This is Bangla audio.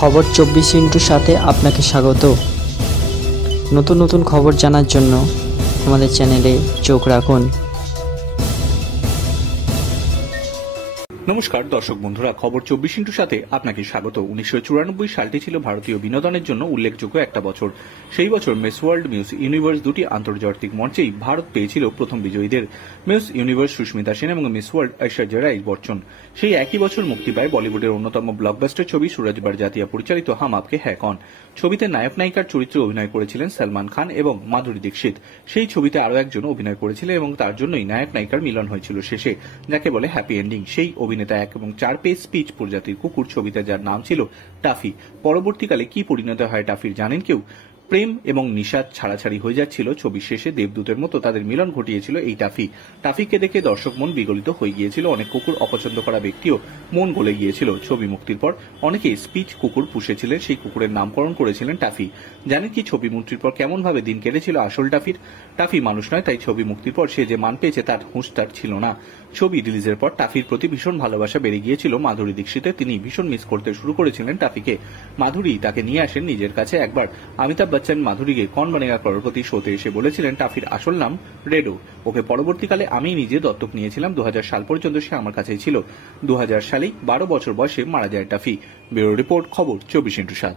খবর 24x সাথে আপনাকে স্বাগত। নতুন নতুন খবর জানার জন্য আমাদের চ্যানেলে চোখ রাখুন। নমস্কার দর্শক বন্ধুরা, খবর 24x সাথে আপনাকে স্বাগত। 1994 সালটি ছিল ভারতীয় বিনোদনের জন্য উল্লেখযোগ্য একটা বছর। সেই বছর মিস ওয়ার্ল্ড, মিস ইউনিভার্স দুটি আন্তর্জাতিক মঞ্চেই ভারত পেয়েছিল প্রথম বিজয়ীদের, মিস ইউনিভার্স সুস্মিতা সেন এবং মিস ওয়ার্ল্ড ঐশ্বর্যা রাই বচ্চন। সেই একই বছর মুক্তি পায় বলিউডের অন্যতম ব্লকবাস্টার ছবি সুরজ বারজাতিয়া পরিচালিত হাম আপকে হ্যায় কন। ছবিতে নায়ক নায়িকার চরিত্রে অভিনয় করেছিলেন সলমান খান এবং মাধুরী দীক্ষিত। সেই ছবিতে আরও একজন অভিনয় করেছিলেন এবং তার জন্যই নায়ক নায়িকার মিলন হয়েছিল শেষে, যাকে বলে হ্যাপি এন্ডিং। সেই অভিনেতা 1 এবং 4 পেজ স্পিচ প্রজাতির কুকুর, ছবিতে যার নাম ছিল টাফি। পরবর্তীকালে কি পরিণত হয় টাফির জানেন কেউ? প্রেম এবং নিষাদ ছাড়াছাড়ি হয়ে যাচ্ছিল। ছবির শেষে দেবদূতের মতো তাদের মিলন ঘটিয়েছিল এই টাফি। টাফিকে দেখে দর্শক মন বিগলিত হয়ে গিয়েছিল। অনেক কুকুর অপছন্দ করা ব্যক্তিও মন গলে গিয়েছিল। ছবি মুক্তির পর অনেকে স্পিচ কুকুর পুষেছিলেন, সেই কুকুরের নামকরণ করেছিলেন টাফি। জানেন কি ছবি মুক্তির পর কেমন ভাবে দিন কেটেছিল আসল টাফির? টাফি মানুষ নয়, তাই ছবি মুক্তির পর সে যে মান পেয়েছে তার হুঁশ তার ছিল না। ছবি রিলিজের পর টাফির প্রতি ভীষণ ভালোবাসা বেড়ে গিয়েছিল মাধুরী দীক্ষিতের। তিনি ভীষণ মিস করতে শুরু করেছিলেন টাফিকে। মাধুরী তাকে নিয়ে আসেন নিজের কাছে। একবার অমিতাভ বচ্চন মাধুরীকে কৌন বনেগা করোড়পতি শোতে এসে বলেছিলেন টাফির আসল নাম রেডো। ওকে পরবর্তীকালে আমি নিজে দত্তক নিয়েছিলাম। 2000 সাল পর্যন্ত সে আমার কাছেই ছিল। 2000 সালেই 12 বছর বয়সে মারা যায় টাফি। ব্যুরো রিপোর্ট, খবর 24x7।